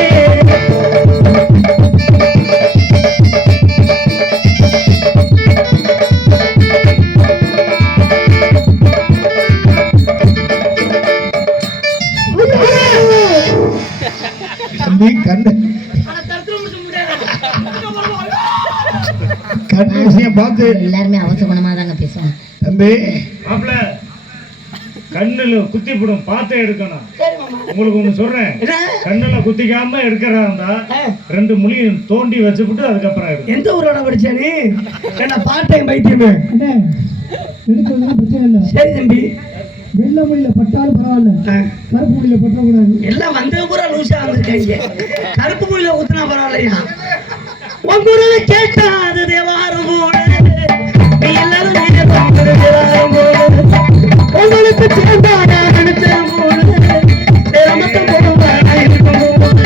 கண்ணு விஷயம் பார்த்து எல்லாருமே அவசகுணமா தாங்க பேசுவாங்க. தம்பி மாப்பிள்ள கண்ணுல குத்தி போடும் பார்த்து எடுக்கணும். உங்களுக்கு ஒண்ணு சொல்றேன், கண்ணுல குத்திக்காம எடுக்கிறதா இருந்தா 2 முழியும் தோண்டி வச்சுட்டு அதுக்கப்புறம் எடுக்கும். எந்த ஊரோட படிச்ச நீ? என்ன பார்ட் டைம் பைத்தியமே? சரி தம்பி, வெள்ளை மொழியில பட்டாலும் பரவாயில்ல, கருப்பு மொழியில பற்றக்கூடாது. எல்லாம் வந்த பூரா லூசா வந்திருக்காங்க. கருப்பு மொழியில ஊத்துனா பரவாயில்லையா? உங்க கேட்டா அது தேவாரம் போடு. நீ எல்லாரும் தேவாரம் போடு. உங்களுக்கு சேர்ந்தா நான் நினைச்சேன் போடு. தேவமத்தம் போடுவா நான் இருக்கும் போடு.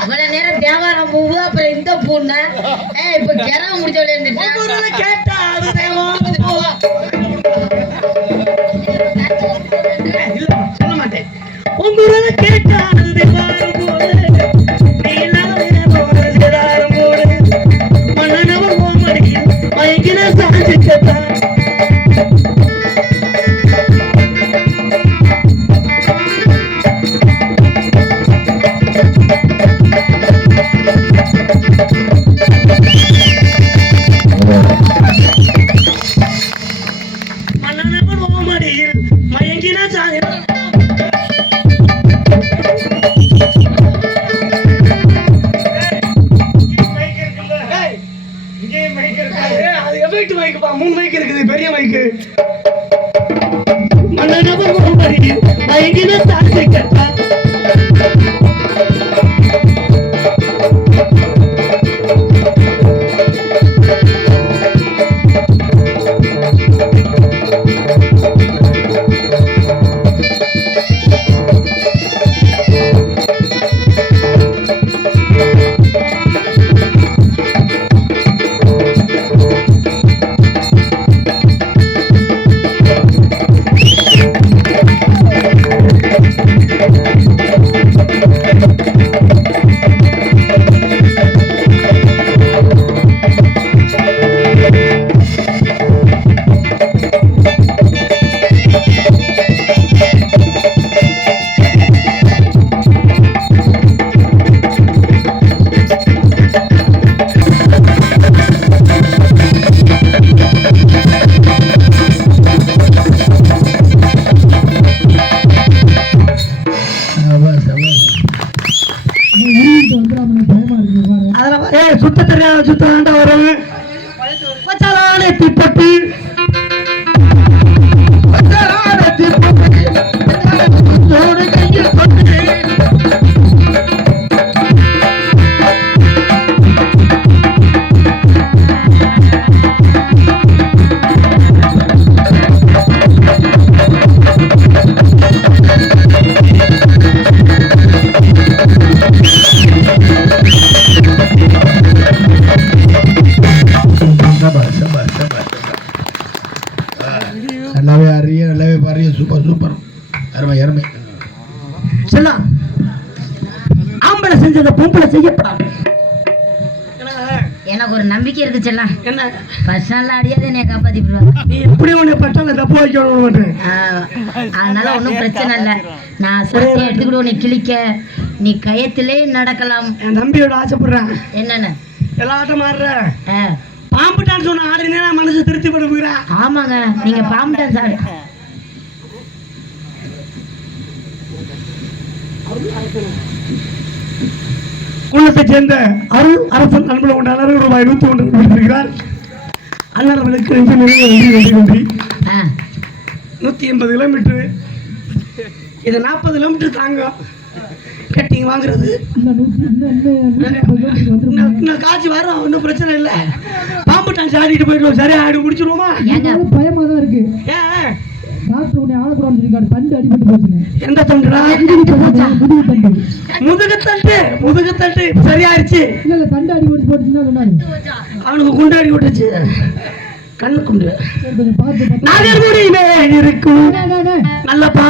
இவ்வளவு நேரம் தேவாரம் பூவு அப்புறம் இந்த பூண்ண இப்ப கெரா முடிச்ச கேட்டா அது தேவாரம் போவா. சொல்ல மாட்டேன். உங்க கேட்டா அது தேவாரம் போடு. நீ எல்லாரும் தேவாரம் போடு. மன்னனவன் ஓமடியில் மயங்கின சாஞ்சிக்கத்தான். மன்னனவன் ஓமடியில் மயங்கின சாஞ்சிக்கத்தான். அது எஃபெக்ட் மைக்குப்பா. 3 மைக் இருக்குது, பெரிய மைக்கு. மன்னனவன் ஓமடியில் மயங்கின சாஞ்சிக்கத்தான். சுத்த தெரியாத சுத்த வரும் திப்பட்டி கையில் ஆம்பளை செஞ்சதை பொம்பளை செய்யப்படாது. எனக்கு ஒரு நம்பிக்கை இருக்கு செல்லம். என்ன பர்சனல்ல அடியாத என்னை காப்பாத்தி விடுவாங்க. நீ எப்படி உன்னை பட்டால தப்பு வைக்கணும் மாட்டேன். அதனால ஒன்றும் பிரச்சனை இல்லை. நான் சட்டை எடுத்துக்கிட்டு உன்னை கிழிக்க நீ கயத்திலே நடக்கலாம். என் தம்பியோட ஆசைப்படுறேன். என்னன்னு எல்லா ஆட்டம் ஆடுற பாம்பு டான்ஸ் ஒன்று ஆடுறீங்கன்னா மனசு திருப்தி பண்ண போகிறேன். ஆமாங்க, நீங்க பாம்பு டான்ஸ் ஆடு. குளத்தை சேர்ந்த அருள் அரசன் அன்புல கொண்டாட ரூபாய் 101 கொடுத்திருக்கிறார். அண்ணர்களுக்கு நன்றி. 180 கிலோமீட்டரு, இது 40 கிலோமீட்டர் தாங்க கட்டிங் வாங்குறது. இன்னும் காட்சி வரும், ஒன்றும் பிரச்சனை இல்லை. பாம்பு டான்ஸ் ஆடிட்டு போயிடுவோம். சரியா ஆடி முடிச்சிருவோமா? பயமா தான் இருக்கு. ஏன் டாக்டர் உன்னை ஆளக்கூடாதுன்னு சொல்லிருக்காரு. தண்டு அடிபட்டு போச்சுங்க. எந்த தண்டுடா? முதுகு தண்டு. முதுகு தண்டு சரியாயிருச்சு. இல்ல தண்டு அடிபட்டு போச்சுன்னு சொன்னாரு. அவனுக்கு குண்டு அடி விட்டுச்சு, கண்ணு குண்டு. கொஞ்சம் பார்த்து நாகர்குடியிலே இருக்கும் நல்லப்பா.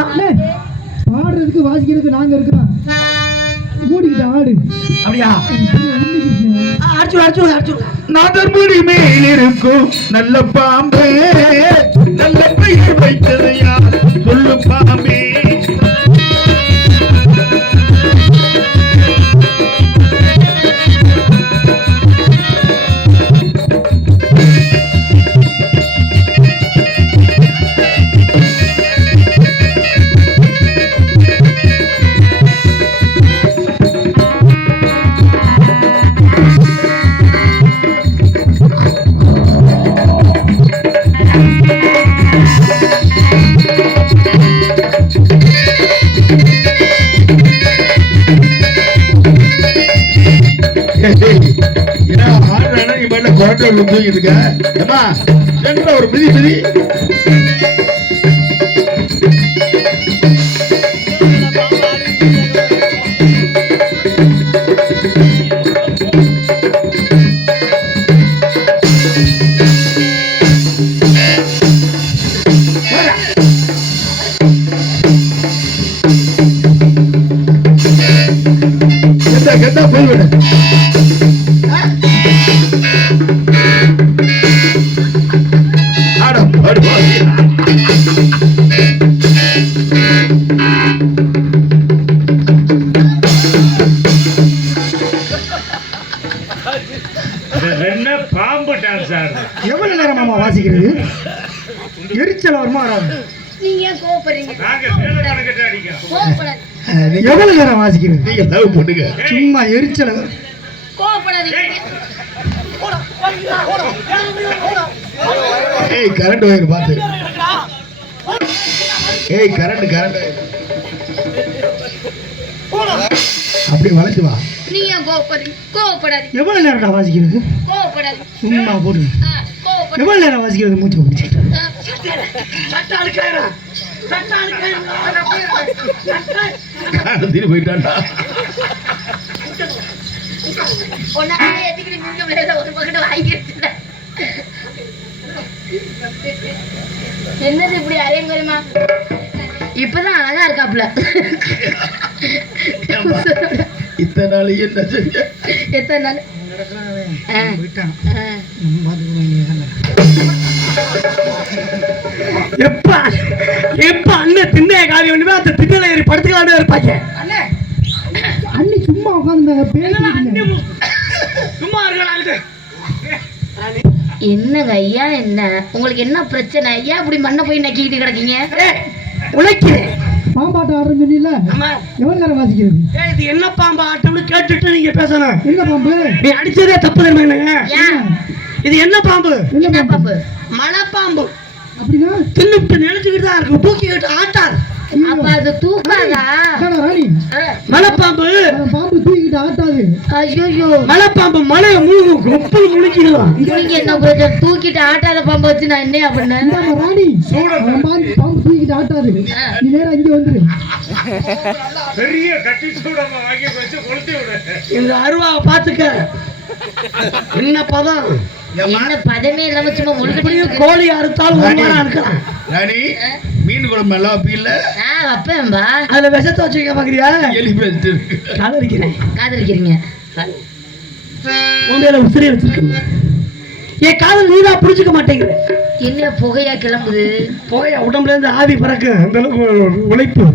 பாடுறதுக்கு வாசிக்கிறதுக்கு நாங்க இருக்கிறோம். மூடிக்கிட்ட ஆடு. அப்படியா? அடிச்சு அடிச்சு அடிச்சு. நாதர்முடி மேல் இருக்கும் நல்ல பாம்பே, நல்ல பெயர் வைத்தது யார் சொல்லு பாம்பே. ஒரு மிதி மிதி. கெட்டா போய்விட. பாம்பு டான்ஸ் ஆடுறது எவ்வளவு நேரம் மாமா வாசிக்கிறது? எரிச்சல் வருமா வராது? நீங்க கோபப்படுறீங்க. எவ்வளவு நேரம் வாசிக்கிறது? நீங்க லவ் பண்ணுங்க. சும்மா எரிச்சல். கோபப்படாதீங்க. ஏய் கரண்ட் வயர் பாத்து. ஏய் கரண்ட் கரண்ட் அப்படி வளைச்சு வா. நீங்க கோபப்படுறீங்க. கோபப்படாதீங்க. எவ்வளவு நேரம் வாசிக்கிறது? கோபப்படாதீங்க. சும்மா போடு. கோபப்படாதீங்க. எவ்வளவு நேரம் வாசிக்கிறது? மூச்சு பிடிச்சிட்டு காலத்தில் போயிட்டான்டா. என்னது இப்படி அரையங்குறமா? இப்பதான் அழகா இருக்காப்ல. இத்தனை நாள் என்ன செஞ்ச? எத்தனை நாள் எப்ப எப்ப அண்ணன் திண்ணைய காலி ஒண்ணுமே அந்த திண்ணையில ஏறி படுத்துக்கலாமே இருப்பாங்க. அண்ணி சும்மா உட்காந்துருந்தாங்க. சும்மா இருக்கலாம். என்னங்க ஐயா, என்ன உங்களுக்கு என்ன பிரச்சனை? ஐயா இப்படி மண்ணை போய் நக்கிக்கிட்டு கிடக்கீங்க? உழைக்கிறேன். பாம்பாட்டம் ஆடுறேன்னு சொன்னீங்கல்ல, எவ்வளவு நேரம் வாசிக்கிறது? இது என்ன பாம்பு ஆட்டம்னு கேட்டுட்டு நீங்க பேசணும். என்ன பாம்பு? நீ அடிச்சதே தப்பு தெரியுமா? இது என்ன பாம்பு? என்ன பாம்பு? மலைப்பாம்பு. அப்படின்னா தின்னுட்டு நினைச்சுக்கிட்டு தான் இருக்கும், தூக்கிக்கிட்டு ஆட்டார். அப்ப அது தூக்காதா? ராணி, மலைப்பாம்பு பாம்பு தூக்கிட்டு ஆட்டாது. ஐயோ, மலைப்பாம்பு மலையை முழுகும், கொப்பல் முழுக்கிடலாம். நீங்க என்ன பிரச்சனை? தூக்கிட்டு ஆட்டாத பாம்பு வச்சு நான் என்ன பண்ணேன்? ராணி, பாம்பு தூக்கிட்டு ஆட்டாது. நீ நேரம் இங்க வந்துரு. பெரிய கட்டி சூடமா வாங்கி வச்சு கொளுத்தி விடு. இந்த அருவாவை பாத்துக்க. என்ன பதம்? என்ன பதமே இல்லாம சும்மா இப்படியே முழுக்க கோழி அறுத்தாலும் ஒரு வாரம் அறுக்கலாம். ராணி மீன் குழம்பு எல்லாம் வைப்பீல்ல? வைப்பேன்பா. அதுல விஷத்தை வச்சுக்க பாக்குறியா? எலிபென்ட் காதலிக்கிறேன். காதலிக்கிறீங்க? உண்மையில உசிரியை வச்சிருக்கேன். என் காதல் நீதான் புரிஞ்சுக்க மாட்டேங்கிற. என்ன புகையா கிளம்புது? புகையா உடம்புல இருந்து ஆவி பறக்கு. அந்த அளவுக்கு உழைப்பு.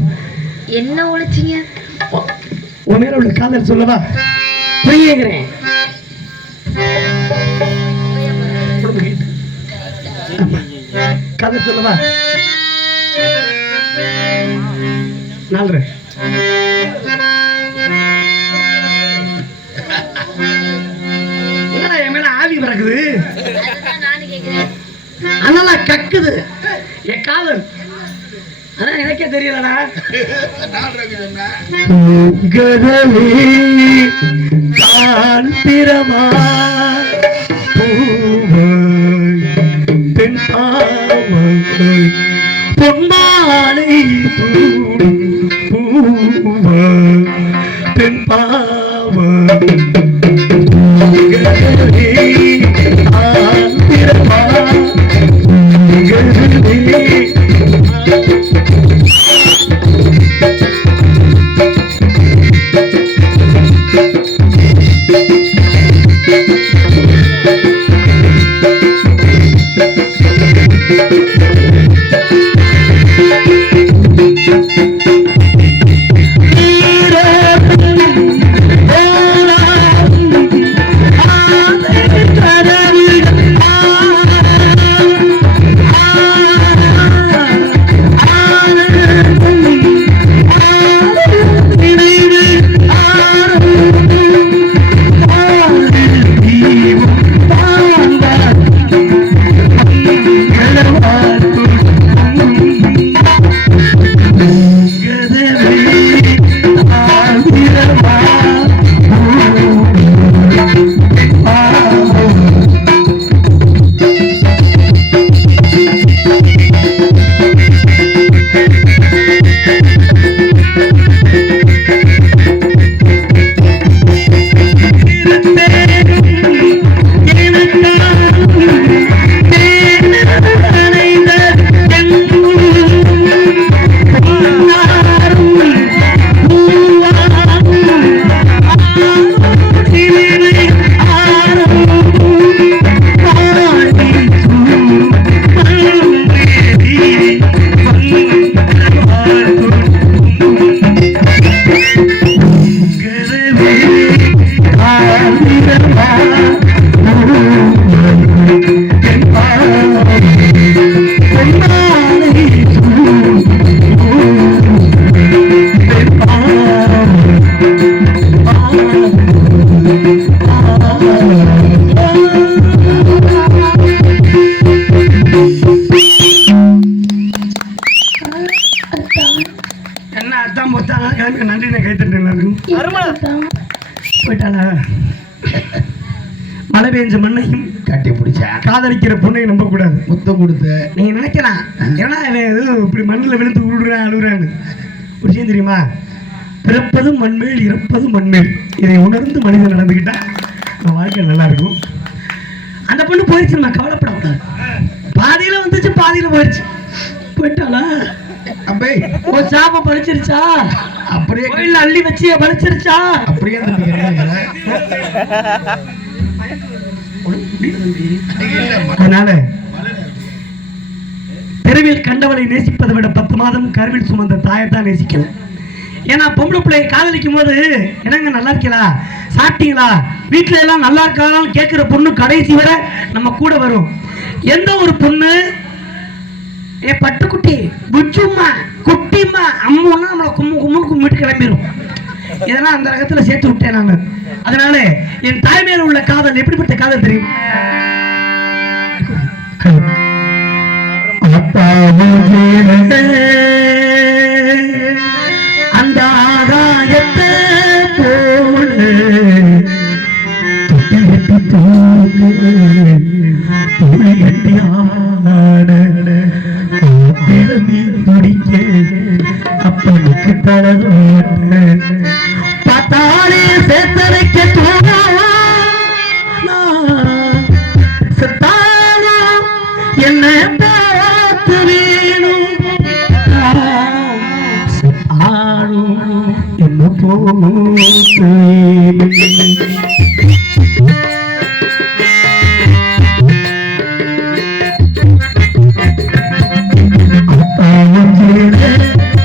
என்ன உழைச்சிங்க? உன் மேல உள்ள காதல் சொல்லவா? புரியுங்கிறேன். காதல் சொல்லவா? 4 என்னடா என் மேல ஆவி பறக்குது? அதனால கக்குது என் காதல். அதான் எனக்கே தெரியலடா. பொன்மாலை பெண் பாவ என்ன அதான் பொத்தாங்க கிளம்பி நன்றி நான் கைத்தட்டேன் எல்லாருக்கும். போயிட்டாளா? மழை பெஞ்ச மண்ணையும் கட்டி பிடிச்சா காதலிக்கிற பொண்ணை நம்ப கூடாது. முத்தம் கொடுத்த நீங்க நினைக்கலாம் ஏன்னா இப்படி மண்ணில் விழுந்து உருடுறேன் அழுகுறாங்க. ஒரு விஷயம் தெரியுமா? பிறப்பதும் மண்மேல் இறப்பதும் மண்மேல். இதை உணர்ந்து மனிதன் நடந்துக்கிட்டா நம்ம வாழ்க்கை நல்லா இருக்கும். அந்த பொண்ணு போயிடுச்சு, நம்ம கவலைப்படக்கூடாது. பாதியில வந்துச்சு, பாதியில போயிடுச்சு. போயிட்டாளா? அப்பே ஒரு சாப்ப பறிச்சிருச்சா? அப்படியே கோயில்ல அள்ளி வச்சு பறிச்சிருச்சா? அப்படியே அதனால தெருவில் கண்டவளை நேசிப்பதை விட 10 மாதம் கருவில் சுமந்த தாயத்தான் நேசிக்கணும். ஏன்னா பொம்பளை பிள்ளையை காதலிக்கும் போது என்னங்க நல்லா இருக்கீங்களா, சாப்பிட்டீங்களா, வீட்டுல எல்லாம் நல்லா இருக்கான்னு கேட்கிற பொண்ணு கடைசி வரை நம்ம கூட வரும். எந்த ஒரு பொண்ணு ஏ பட்டுக்குட்டி புச்சும்மா குட்டிம்மா அம்முன்னா நம்மளை கும்முன்னு கும்பிட்டு கிளம்பிடும். இதெல்லாம் அந்த ரகத்துல சேர்த்து விட்டேன் நான். அதனால என் தாய் மேல உள்ள காதல் எப்படிப்பட்ட காதல் தெரியும்? அந்த ஆதாயத்தை போல அப்பனுக்கு தரது பார்த்தாலே சேர்த்தரைக்க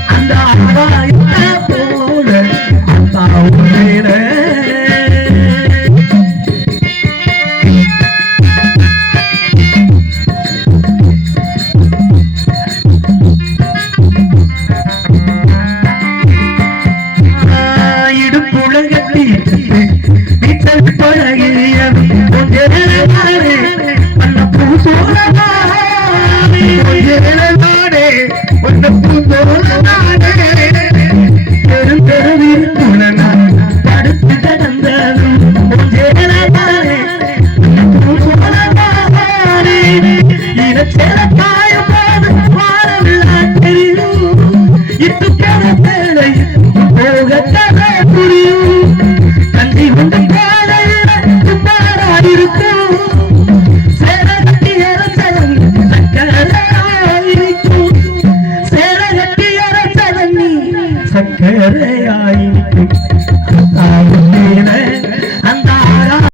அந்த அப்பாயிட்ட போல அப்பாவுமே சக்கரையாயிருக்கும்